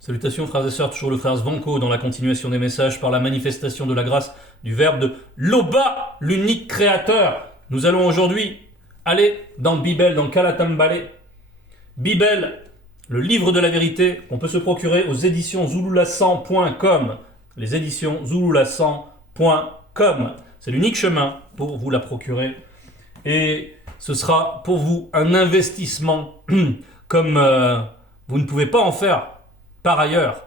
Salutations frères et sœurs, toujours le frère Svanko dans la continuation des messages par la manifestation de la grâce du Verbe de Loba, l'unique créateur. Nous allons aujourd'hui aller dans Bibel, dans Kalatambale. Bibel, le livre de la vérité, qu'on peut se procurer aux éditions zulula100.com. Les éditions zulula100.com. C'est l'unique chemin pour vous la procurer. Et ce sera pour vous un investissement comme vous ne pouvez pas en faire par ailleurs.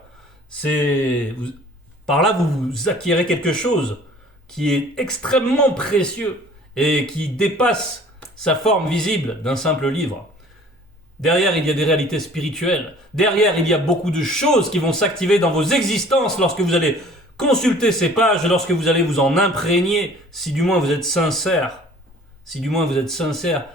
Par là, vous acquérez quelque chose qui est extrêmement précieux et qui dépasse sa forme visible d'un simple livre. Derrière, il y a des réalités spirituelles. Derrière, il y a beaucoup de choses qui vont s'activer dans vos existences lorsque vous allez consulter ces pages, lorsque vous allez vous en imprégner, si du moins vous êtes sincère. Si du moins vous êtes sincère,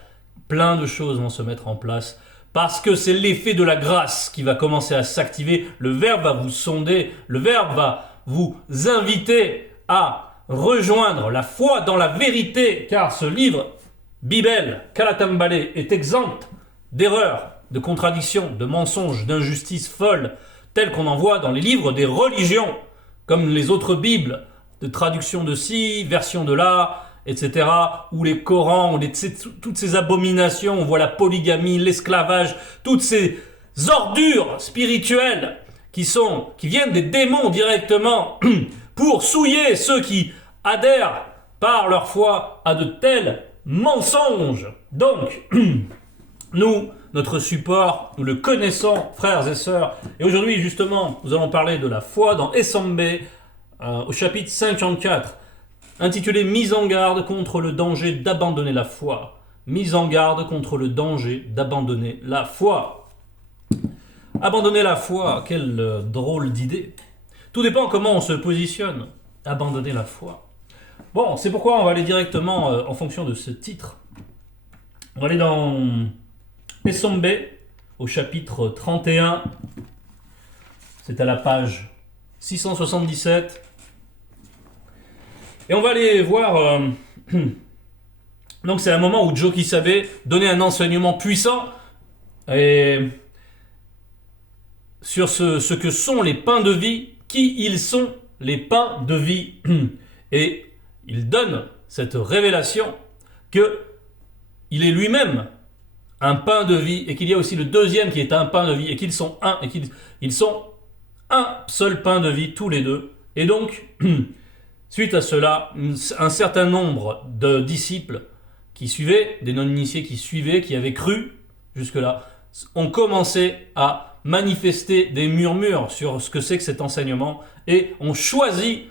plein de choses vont se mettre en place. Parce que c'est l'effet de la grâce qui va commencer à s'activer. Le Verbe va vous sonder. Le Verbe va vous inviter à rejoindre la foi dans la vérité. Car ce livre, Bibel, Kalatambale, est exempt d'erreurs, de contradictions, de mensonges, d'injustices folles, telles qu'on en voit dans les livres des religions, comme les autres Bibles, de traduction de ci, version de là, etc., ou les Corans, ou toutes ces abominations, on voit la polygamie, l'esclavage, toutes ces ordures spirituelles qui viennent des démons directement pour souiller ceux qui adhèrent par leur foi à de tels mensonges. Donc, notre support, nous le connaissons, frères et sœurs, et aujourd'hui, justement, nous allons parler de la foi dans Esombe, au chapitre 54, intitulé « Mise en garde contre le danger d'abandonner la foi ». Mise en garde contre le danger d'abandonner la foi. Abandonner la foi, quelle drôle d'idée. Tout dépend comment on se positionne. Abandonner la foi. Bon, c'est pourquoi on va aller directement en fonction de ce titre. On va aller dans Esombe, au chapitre 31. C'est à la page 677. Et on va aller voir, donc c'est un moment où Joe Kisabe donnait un enseignement puissant sur ce que sont les pains de vie, qui ils sont les pains de vie. Et il donne cette révélation qu'il est lui-même un pain de vie et qu'il y a aussi le deuxième qui est un pain de vie et qu'ils sont un, et qu'ils sont un seul pain de vie tous les deux. Et donc... Suite à cela, un certain nombre de disciples qui suivaient, des non-initiés qui avaient cru jusque-là, ont commencé à manifester des murmures sur ce que c'est que cet enseignement et ont choisi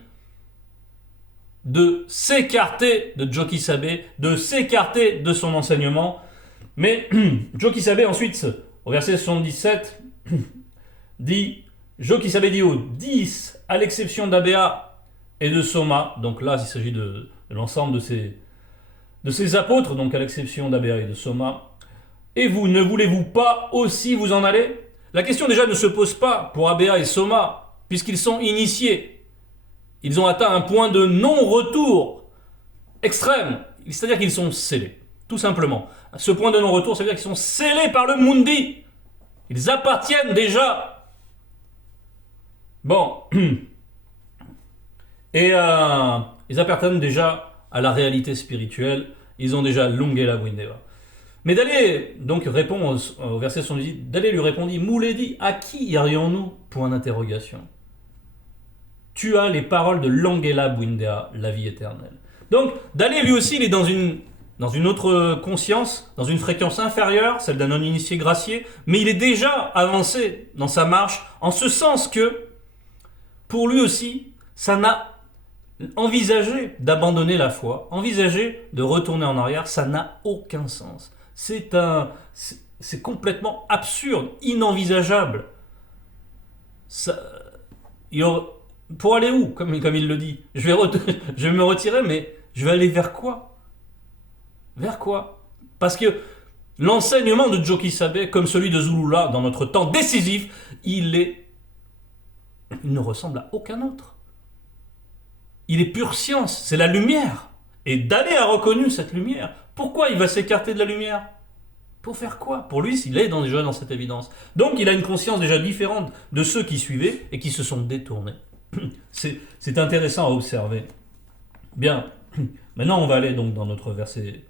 de s'écarter de Joe Kisabe, de s'écarter de son enseignement. Mais Joe Kisabe ensuite, au verset 77, dit, Joe Kisabe dit aux 10, à l'exception d'Abea, et de Soma, donc là il s'agit de l'ensemble de ces apôtres, donc à l'exception d'Abea et de Soma. Et vous, ne voulez-vous pas aussi vous en aller? La question déjà ne se pose pas pour Abea et Soma, puisqu'ils sont initiés. Ils ont atteint un point de non-retour extrême, c'est-à-dire qu'ils sont scellés, tout simplement. Ce point de non-retour, ça veut dire qu'ils sont scellés par le Mundi. Ils appartiennent déjà. Bon... Et ils appartiennent déjà à la réalité spirituelle. Ils ont déjà longué la Windeva. Mais d'aller, donc répond au verset 78, d'aller lui répondit, Mouledi, à qui irions-nous? Point d'interrogation. Tu as les paroles de Langela Bwindea, la vie éternelle. Donc, d'aller lui aussi, il est dans une autre conscience, dans une fréquence inférieure, celle d'un non-initié gracié, mais il est déjà avancé dans sa marche, en ce sens que, pour lui aussi, ça n'a envisager d'abandonner la foi, envisager de retourner en arrière, ça n'a aucun sens. C'est complètement absurde, inenvisageable. Pour aller où, comme il le dit? Je vais me retirer, mais je vais aller vers quoi? Vers quoi? Parce que l'enseignement de Joe Kisabe, comme celui de Zulula dans notre temps décisif, il ne ressemble à aucun autre. Il est pure science, c'est la lumière. Et Dalé a reconnu cette lumière. Pourquoi il va s'écarter de la lumière? Pour faire quoi? Pour lui, il est déjà dans cette évidence. Donc il a une conscience déjà différente de ceux qui suivaient et qui se sont détournés. C'est intéressant à observer. Bien, maintenant on va aller donc dans notre verset,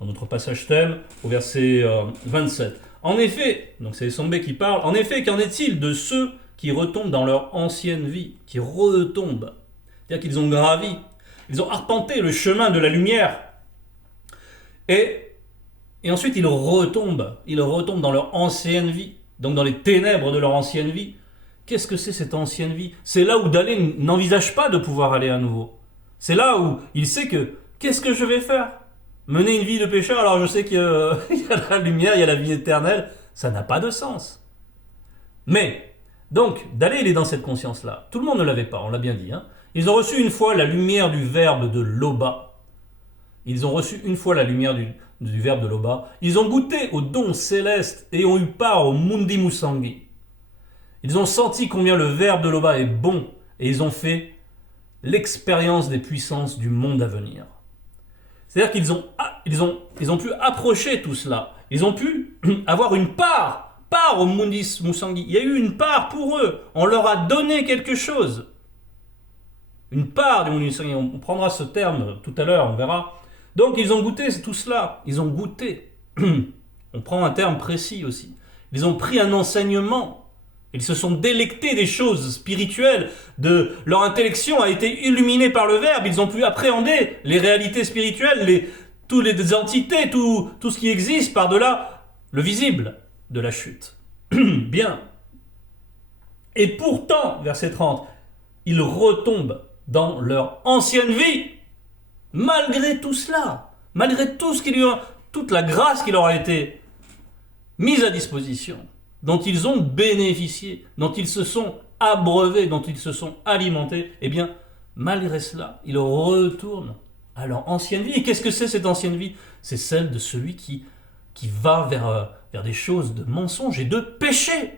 dans notre passage thème, au verset 27. En effet, donc c'est Sombe qui parle, en effet, qu'en est-il de ceux qui retombent dans leur ancienne vie, qui retombent? C'est-à-dire qu'ils ont gravi, ils ont arpenté le chemin de la lumière, et ensuite ils retombent dans leur ancienne vie, donc dans les ténèbres de leur ancienne vie. Qu'est-ce que c'est cette ancienne vie? C'est là où Dalé n'envisage pas de pouvoir aller à nouveau. C'est là où il sait que, qu'est-ce que je vais faire? Mener une vie de pécheur alors je sais qu'il y a la lumière, il y a la vie éternelle, ça n'a pas de sens. Mais, donc, Dalé il est dans cette conscience-là. Tout le monde ne l'avait pas, on l'a bien dit. Ils ont reçu une fois la lumière du verbe de Loba. Ils ont reçu une fois la lumière du verbe de Loba. Ils ont goûté aux dons célestes et ont eu part au Mundi Musangi. Ils ont senti combien le verbe de Loba est bon et ils ont fait l'expérience des puissances du monde à venir. C'est-à-dire qu'ils ont pu approcher tout cela. Ils ont pu avoir une part au Mundi Musangi. Il y a eu une part pour eux. On leur a donné quelque chose. Une part du Mundi Musangi. On prendra ce terme tout à l'heure, on verra. Donc ils ont goûté tout cela. Ils ont goûté. On prend un terme précis aussi. Ils ont pris un enseignement. Ils se sont délectés des choses spirituelles, leur intellection a été illuminée par le Verbe, ils ont pu appréhender les réalités spirituelles, toutes les entités, tout ce qui existe par-delà le visible de la chute. Bien. Et pourtant, verset 30, ils retombent dans leur ancienne vie, malgré tout cela, malgré toute la grâce qui leur a été mise à disposition, dont ils ont bénéficié, dont ils se sont abreuvés, dont ils se sont alimentés, eh bien, malgré cela, ils retournent à leur ancienne vie. Et qu'est-ce que c'est cette ancienne vie? C'est celle de celui qui va vers des choses de mensonge et de péché.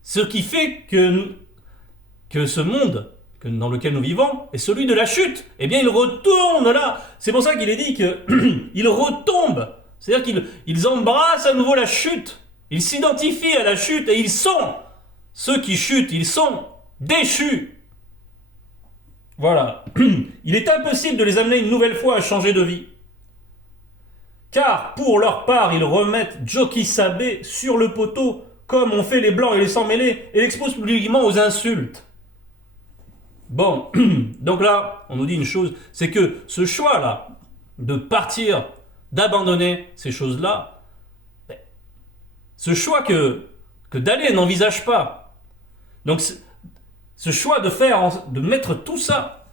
Ce qui fait que ce monde dans lequel nous vivons est celui de la chute. Eh bien, ils retournent là. C'est pour ça qu'il est dit qu'ils retombent. C'est-à-dire qu'ils embrassent à nouveau la chute. Ils s'identifient à la chute et ils sont ceux qui chutent, ils sont déchus. Voilà. Il est impossible de les amener une nouvelle fois à changer de vie. Car pour leur part, ils remettent Joki Sabé sur le poteau, comme ont fait les blancs et les sans-mêlés, et l'exposent publiquement aux insultes. Bon, donc là, on nous dit une chose, c'est que ce choix-là, de partir, d'abandonner ces choses-là, ce choix que Dalé n'envisage pas. Donc ce choix de mettre tout ça,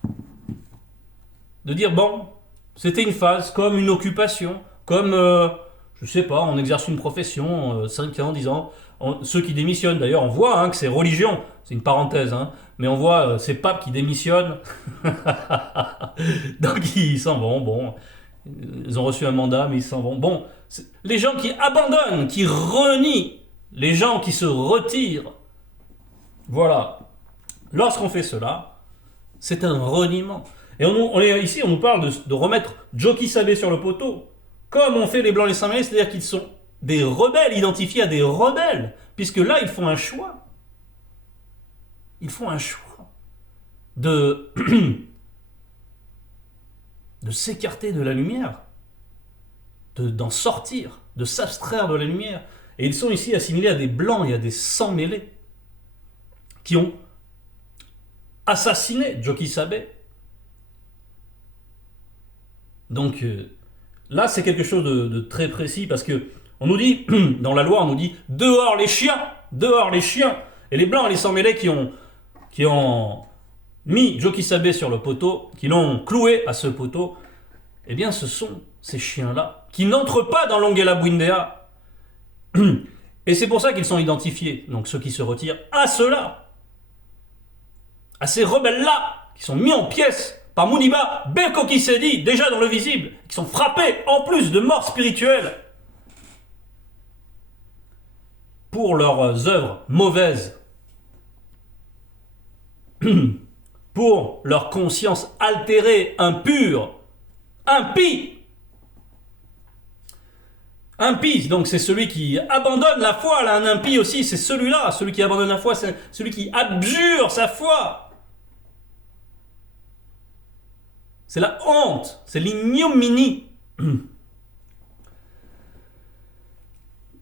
de dire bon, c'était une phase, comme une occupation, comme, je sais pas, on exerce une profession, 5 ans, 10 ans, ceux qui démissionnent, d'ailleurs on voit que c'est religion, c'est une parenthèse, mais on voit ces papes qui démissionnent, donc ils s'en vont, bon, ils ont reçu un mandat mais ils s'en vont, bon, les gens qui abandonnent, qui renient, les gens qui se retirent, voilà. Lorsqu'on fait cela, c'est un reniement. Et ici, on nous parle de remettre Joki Sabé sur le poteau, comme ont fait les Blancs et les Saint-Mêlés, c'est-à-dire qu'ils sont des rebelles, identifiés à des rebelles, puisque là, ils font un choix. Ils font un choix de s'écarter de la lumière, d'en sortir, de s'abstraire de la lumière. Et ils sont ici assimilés à des blancs et à des sans-mêlés qui ont assassiné Joki Sabé. Donc là, c'est quelque chose de très précis parce que on nous dit, dans la loi, on nous dit dehors les chiens, dehors les chiens. Et les blancs et les sans-mêlés qui ont mis Joki Sabé sur le poteau, qui l'ont cloué à ce poteau, eh bien, ce sont ces chiens-là qui n'entrent pas dans l'Ongela Bwindea. Et c'est pour ça qu'ils sont identifiés, donc ceux qui se retirent, à ceux-là, à ces rebelles-là, qui sont mis en pièces par Muniba Beko Kisedi, déjà dans le visible, qui sont frappés en plus de mort spirituelle pour leurs œuvres mauvaises, pour leur conscience altérée, impure, impie. Impie, donc c'est celui qui abandonne la foi. Là, un impie aussi, c'est celui-là. Celui qui abandonne la foi, c'est celui qui abjure sa foi. C'est la honte, c'est l'ignominie.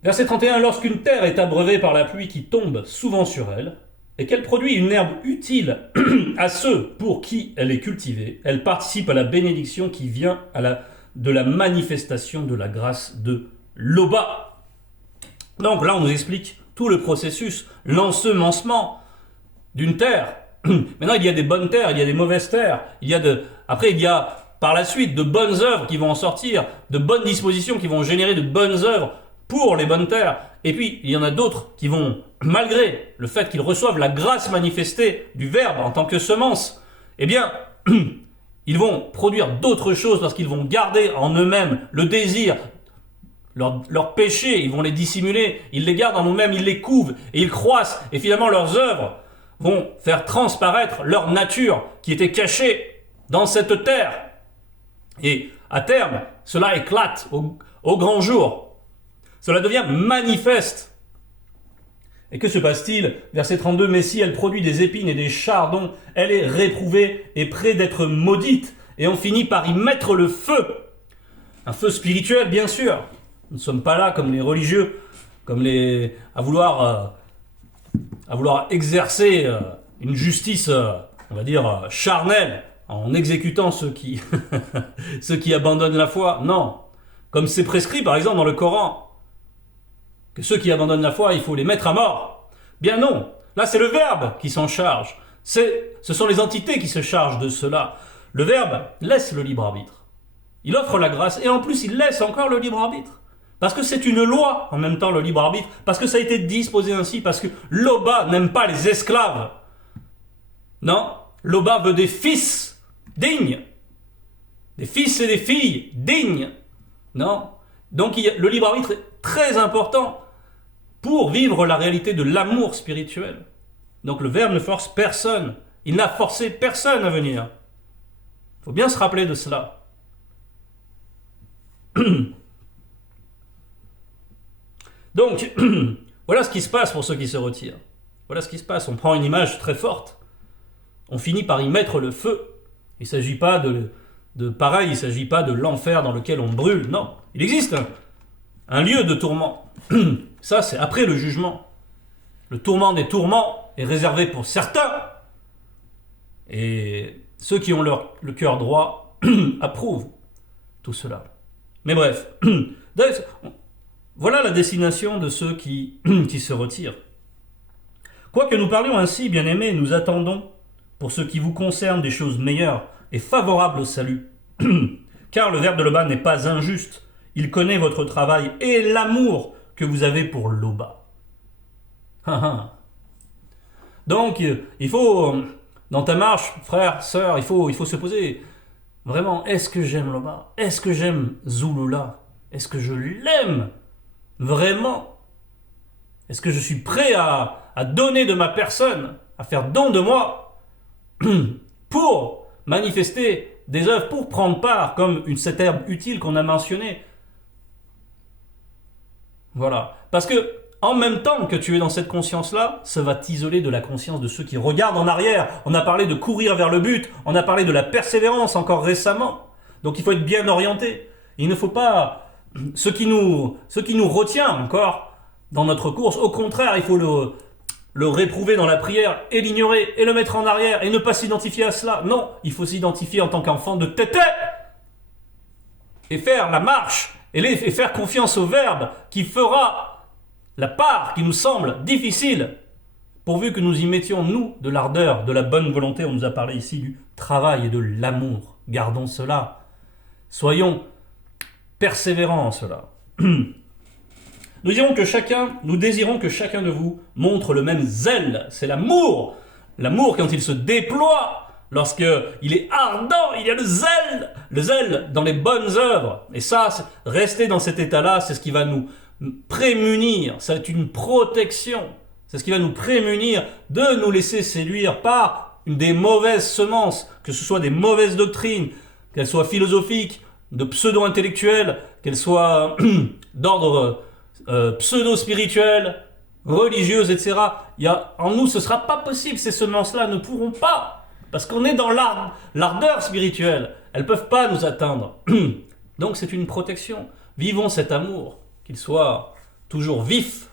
Verset 31, lorsqu'une terre est abreuvée par la pluie qui tombe souvent sur elle, et qu'elle produit une herbe utile à ceux pour qui elle est cultivée, elle participe à la bénédiction qui vient de la manifestation de la grâce de Loba. Donc là, on nous explique tout le processus, l'ensemencement d'une terre. Maintenant, il y a des bonnes terres, il y a des mauvaises terres. Après, il y a par la suite de bonnes œuvres qui vont en sortir, de bonnes dispositions qui vont générer de bonnes œuvres pour les bonnes terres. Et puis, il y en a d'autres qui vont, malgré le fait qu'ils reçoivent la grâce manifestée du Verbe en tant que semence, eh bien, ils vont produire d'autres choses parce qu'ils vont garder en eux-mêmes le désir, leurs péchés, ils vont les dissimuler, ils les gardent en eux-mêmes, ils les couvent et ils croissent. Et finalement, leurs œuvres vont faire transparaître leur nature qui était cachée dans cette terre. Et à terme, cela éclate au grand jour. Cela devient manifeste. Et que se passe-t-il? Verset 32, mais si elle produit des épines et des chardons, elle est réprouvée et près d'être maudite. Et on finit par y mettre le feu. Un feu spirituel, bien sûr. Nous ne sommes pas là comme les religieux, à vouloir exercer une justice, on va dire, charnelle, en exécutant ceux qui abandonnent la foi. Non. Comme c'est prescrit, par exemple, dans le Coran, que ceux qui abandonnent la foi, il faut les mettre à mort. Bien non. Là, c'est le Verbe qui s'en charge. Ce sont les entités qui se chargent de cela. Le Verbe laisse le libre arbitre. Il offre la grâce et en plus, il laisse encore le libre arbitre. Parce que c'est une loi, en même temps, le libre arbitre. Parce que ça a été disposé ainsi. Parce que Loba n'aime pas les esclaves. Non. Loba veut des fils dignes. Des fils et des filles dignes. Non. Donc, le libre arbitre est très important pour vivre la réalité de l'amour spirituel. Donc, le Verbe ne force personne. Il n'a forcé personne à venir. Il faut bien se rappeler de cela. Donc, voilà ce qui se passe pour ceux qui se retirent. Voilà ce qui se passe. On prend une image très forte. On finit par y mettre le feu. Il ne s'agit pas pareil, il ne s'agit pas de l'enfer dans lequel on brûle. Non, il existe un lieu de tourment. Ça, c'est après le jugement. Le tourment des tourments est réservé pour certains. Et ceux qui ont le cœur droit approuvent tout cela. Mais bref, voilà la destination de ceux qui se retirent. Quoique nous parlions ainsi, bien-aimés, nous attendons, pour ce qui vous concerne, des choses meilleures et favorables au salut. Car le Verbe de Loba n'est pas injuste. Il connaît votre travail et l'amour que vous avez pour Loba. Donc, il faut, dans ta marche, frère, sœur, il faut se poser, vraiment, est-ce que j'aime Loba? Est-ce que j'aime Zulula? Est-ce que je l'aime vraiment? Est-ce que je suis prêt à donner de ma personne, à faire don de moi pour manifester des œuvres, pour prendre part, comme cette herbe utile qu'on a mentionnée? Voilà. Parce que, en même temps que tu es dans cette conscience-là, ça va t'isoler de la conscience de ceux qui regardent en arrière. On a parlé de courir vers le but, on a parlé de la persévérance encore récemment. Donc il faut être bien orienté. Il ne faut pas ce qui nous retient encore dans notre course. Au contraire, il faut le réprouver dans la prière et l'ignorer et le mettre en arrière et ne pas s'identifier à cela. Non, il faut s'identifier en tant qu'enfant de Tété et faire la marche et faire confiance au Verbe qui fera la part qui nous semble difficile, pourvu que nous y mettions, nous, de l'ardeur, de la bonne volonté. On nous a parlé ici du travail et de l'amour. Gardons cela. Soyons persévérants en cela. Nous désirons que chacun de vous montre le même zèle. C'est l'amour. L'amour, quand il se déploie, lorsqu'il est ardent, il y a le zèle dans les bonnes œuvres. Et ça, rester dans cet état-là, c'est ce qui va nous prémunir. C'est une protection. C'est ce qui va nous prémunir de nous laisser séduire par des mauvaises semences, que ce soit des mauvaises doctrines, qu'elles soient philosophiques, de pseudo-intellectuelle, qu'elle soit d'ordre pseudo-spirituel, religieuse, etc. En nous, ce ne sera pas possible. Ces semences-là ne pourront pas, parce qu'on est dans l'ardeur spirituelle. Elles ne peuvent pas nous atteindre. Donc c'est une protection. Vivons cet amour, qu'il soit toujours vif,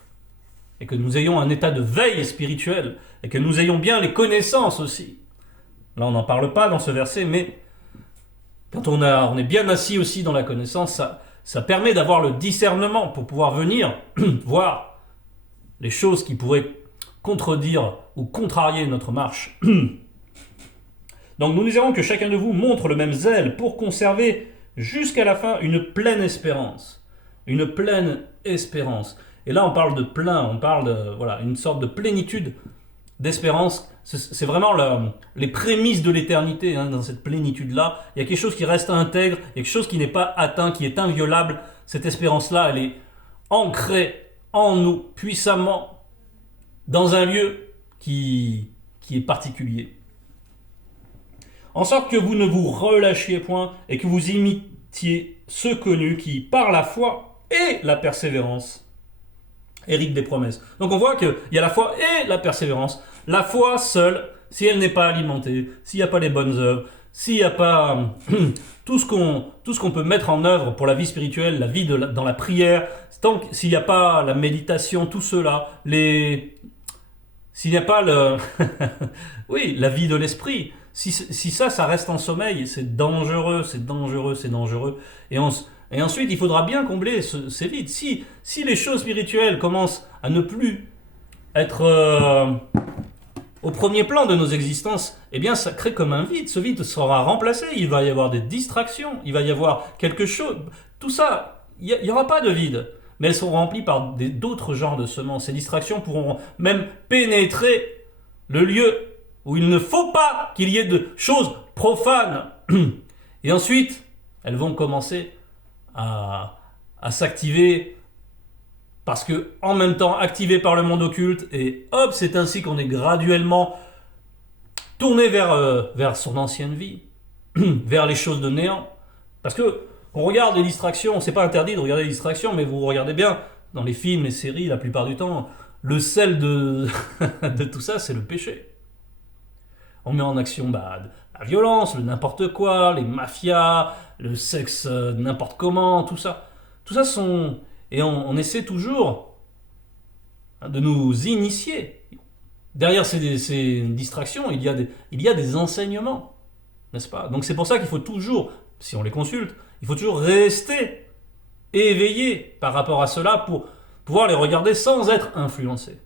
et que nous ayons un état de veille spirituelle, et que nous ayons bien les connaissances aussi. Là, on n'en parle pas dans ce verset, mais quand on est bien assis aussi dans la connaissance, ça permet d'avoir le discernement pour pouvoir venir voir les choses qui pourraient contredire ou contrarier notre marche. Donc nous désirons que chacun de vous montre le même zèle pour conserver jusqu'à la fin une pleine espérance. Une pleine espérance. Et là on parle de plein, on parle de une sorte de plénitude d'espérance. C'est vraiment les prémices de l'éternité, dans cette plénitude-là. Il y a quelque chose qui reste intègre, il y a quelque chose qui n'est pas atteint, qui est inviolable. Cette espérance-là, elle est ancrée en nous, puissamment, dans un lieu qui est particulier. En sorte que vous ne vous relâchiez point et que vous imitiez ceux connus qui, par la foi et la persévérance, héritent des promesses. Donc on voit qu'il y a la foi et la persévérance. La foi seule, si elle n'est pas alimentée, s'il n'y a pas les bonnes œuvres, s'il n'y a pas tout ce qu'on peut mettre en œuvre pour la vie spirituelle, la vie dans la prière, s'il n'y a pas la méditation, tout cela, s'il n'y a pas la vie de l'esprit, si ça reste en sommeil, c'est dangereux, c'est dangereux, c'est dangereux. Et ensuite, il faudra bien combler ces vides. Si les choses spirituelles commencent à ne plus être au premier plan de nos existences, eh bien ça crée comme un vide. Ce vide sera remplacé, il va y avoir des distractions, il va y avoir quelque chose. Tout ça, il n'y aura pas de vide. Mais elles sont remplies par d'autres genres de semences. Ces distractions pourront même pénétrer le lieu où il ne faut pas qu'il y ait de choses profanes. Et ensuite, elles vont commencer à s'activer, parce que en même temps activées par le monde occulte, et hop, c'est ainsi qu'on est graduellement tourné vers son ancienne vie, vers les choses de néant. Parce que on regarde les distractions, c'est pas interdit de regarder les distractions, mais vous regardez bien, dans les films, les séries, la plupart du temps, le sel de tout ça, c'est le péché. On met en action la violence, le n'importe quoi, les mafias, le sexe n'importe comment, tout ça. Tout ça sont... Et on essaie toujours de nous initier. Derrière ces distractions, il y a des enseignements, n'est-ce pas? Donc c'est pour ça qu'il faut toujours, si on les consulte, il faut toujours rester éveillé par rapport à cela pour pouvoir les regarder sans être influencé.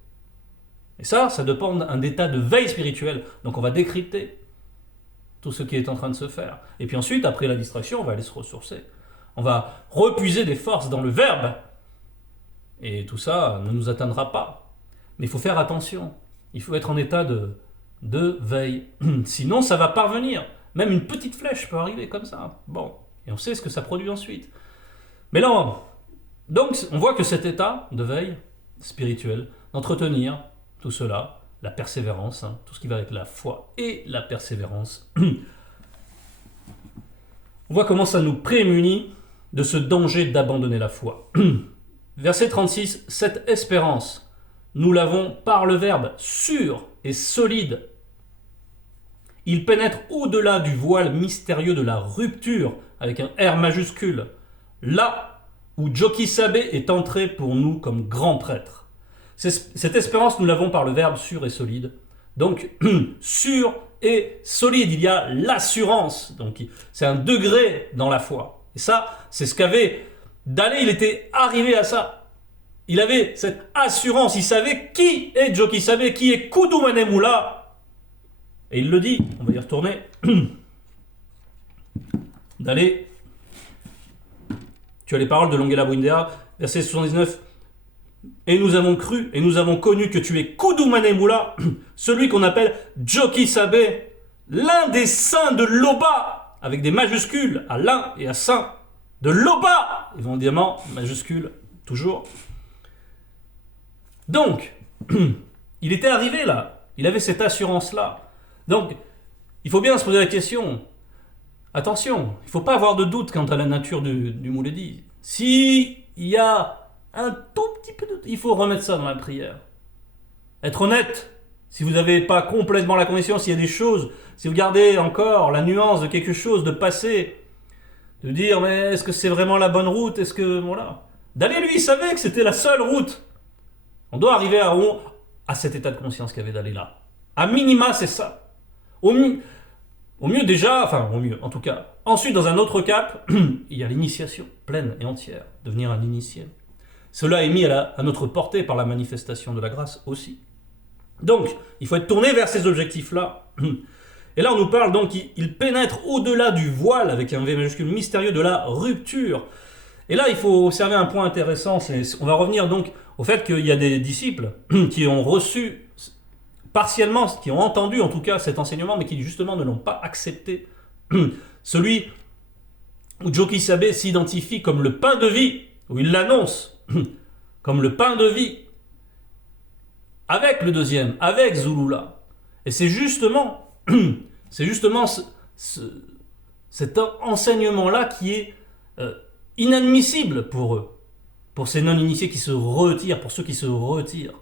Et ça dépend d'un état de veille spirituelle. Donc on va décrypter tout ce qui est en train de se faire. Et puis ensuite, après la distraction, on va aller se ressourcer. On va repuiser des forces dans le verbe. Et tout ça ne nous atteindra pas. Mais il faut faire attention. Il faut être en état de veille. Sinon, ça va parvenir. Même une petite flèche peut arriver comme ça. Bon, et on sait ce que ça produit ensuite. Mais là, donc, on voit que cet état de veille spirituelle, d'entretenir tout cela, la persévérance, tout ce qui va avec la foi et la persévérance, on voit comment ça nous prémunit de ce danger d'abandonner la foi. Verset 36, cette espérance, nous l'avons par le verbe sûr et solide. Il pénètre au-delà du voile mystérieux de la rupture, avec un R majuscule, là où Jokisabe est entré pour nous comme grand prêtre. Cette espérance, nous l'avons par le verbe sûr et solide. Donc, sûr et solide, il y a l'assurance. Donc, c'est un degré dans la foi. Et ça, c'est ce qu'avait Dalé, il était arrivé à ça. Il avait cette assurance, il savait qui est Jokisabe, qui est Kudu Manemula. Et il le dit, on va y retourner. Dalé, tu as les paroles de Longela Bwindea, verset 79. Et nous avons cru et nous avons connu que tu es Kudu Manemula, celui qu'on appelle Jokisabe, l'un des saints de Loba, avec des majuscules à l'un et à saint de Loba, évidemment, majuscule, toujours. Donc, il était arrivé là, il avait cette assurance-là. Donc, il faut bien se poser la question, Attention, il ne faut pas avoir de doute quant à la nature du Mouledi. Si il y a un tout petit peu de doute, il faut remettre ça dans la prière. Être honnête, si vous n'avez pas complètement la conviction, s'il y a des choses, si vous gardez encore la nuance de quelque chose, de passé, de dire mais est-ce que c'est vraiment la bonne route, est-ce que voilà, Dalé lui il savait que c'était la seule route. On doit arriver à cet état de conscience qu'avait Dalé là. À minima c'est ça. Au mieux déjà, enfin au mieux en tout cas. Ensuite dans un autre cap, il y a l'initiation pleine et entière, devenir un initié. Cela est mis à notre portée par la manifestation de la grâce aussi. Donc, il faut être tourné vers ces objectifs-là. Et là, on nous parle donc, il pénètre au-delà du voile, avec un V majuscule mystérieux, de la rupture. Et là, il faut observer un point intéressant. On va revenir donc au fait qu'il y a des disciples qui ont reçu partiellement, qui ont entendu en tout cas cet enseignement, mais qui justement ne l'ont pas accepté. Celui où Joki Sabe s'identifie comme le pain de vie, où il l'annonce comme le pain de vie, avec le deuxième, avec Zulula. Et c'est justement cet enseignement-là qui est inadmissible pour eux, pour ces non-initiés qui se retirent, pour ceux qui se retirent.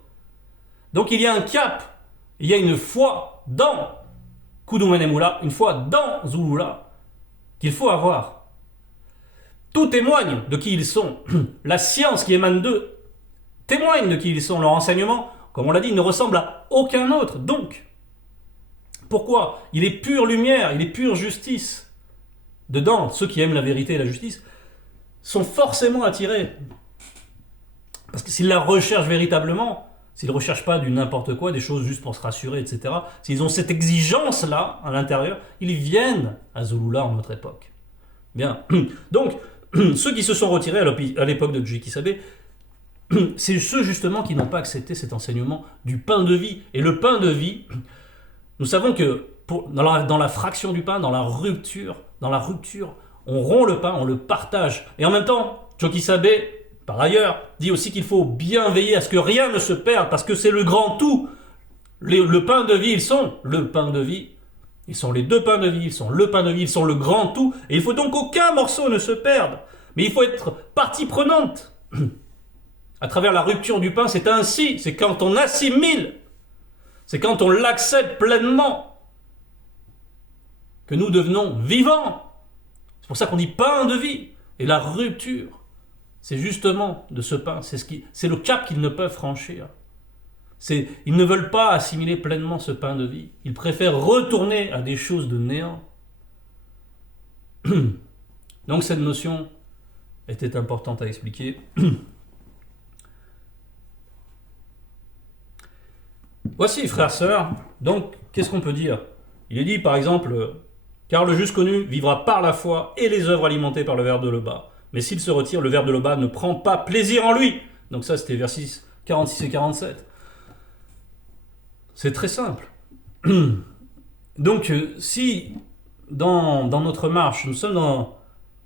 Donc il y a un cap, il y a une foi dans Kudumenemula, une foi dans Zulula, qu'il faut avoir. Tout témoigne de qui ils sont. La science qui émane d'eux témoigne de qui ils sont. Leur enseignement, comme on l'a dit, ne ressemble à aucun autre. Donc, pourquoi ? Il est pure lumière, il est pure justice. Dedans, ceux qui aiment la vérité et la justice sont forcément attirés. Parce que s'ils la recherchent véritablement, s'ils ne recherchent pas du n'importe quoi, des choses juste pour se rassurer, etc., s'ils ont cette exigence-là à l'intérieur, ils viennent à Zulula en notre époque. Bien. Donc, ceux qui se sont retirés à l'époque de Joki Sabe, c'est ceux justement qui n'ont pas accepté cet enseignement du pain de vie. Et le pain de vie, nous savons que dans la fraction du pain, dans la rupture, on rompt le pain, on le partage. Et en même temps, Joki Sabe, par ailleurs, dit aussi qu'il faut bien veiller à ce que rien ne se perde, parce que c'est le grand tout. Le pain de vie, ils sont le pain de vie. Ils sont les deux pains de vie, ils sont le pain de vie, ils sont le grand tout. Et il faut donc qu'aucun morceau ne se perde. Mais il faut être partie prenante. À travers la rupture du pain, c'est ainsi. C'est quand on assimile, c'est quand on l'accepte pleinement, que nous devenons vivants. C'est pour ça qu'on dit pain de vie. Et la rupture, c'est justement de ce pain. C'est le cap qu'ils ne peuvent franchir. Ils ne veulent pas assimiler pleinement ce pain de vie. Ils préfèrent retourner à des choses de néant. Donc cette notion était importante à expliquer. Voici, frères, sœurs, donc, qu'est-ce qu'on peut dire ? Il est dit, par exemple, « Car le juste connu vivra par la foi et les œuvres alimentées par le ver de Loba. Mais s'il se retire, le ver de Loba ne prend pas plaisir en lui. » Donc ça, c'était versets 46 et 47. C'est très simple. Donc, si, dans notre marche, nous sommes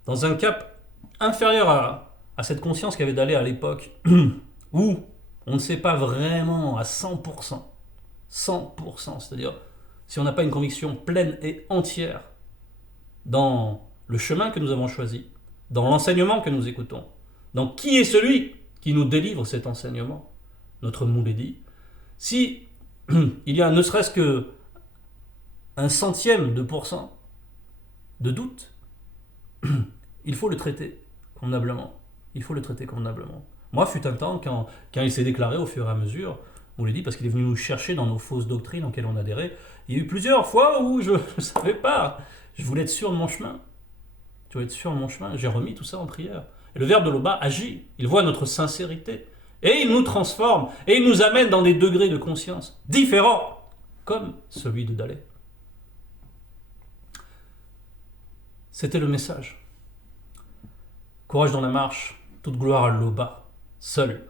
dans un cap inférieur à cette conscience qu'avait Dalé à l'époque, où on ne sait pas vraiment à 100%, c'est-à-dire si on n'a pas une conviction pleine et entière dans le chemin que nous avons choisi, dans l'enseignement que nous écoutons, dans qui est celui qui nous délivre cet enseignement, notre Mouledi, si il y a ne serait-ce que 0,01% de doute, il faut le traiter convenablement. Moi, fut un temps, quand il s'est déclaré au fur et à mesure, on l'a dit parce qu'il est venu nous chercher dans nos fausses doctrines auxquelles on adhérait, il y a eu plusieurs fois où je ne savais pas, je voulais être sûr de mon chemin. J'ai remis tout ça en prière. Et le Verbe de Loba agit, il voit notre sincérité, et il nous transforme, et il nous amène dans des degrés de conscience différents, comme celui de Dalé. C'était le message. Courage dans la marche, toute gloire à Loba, seul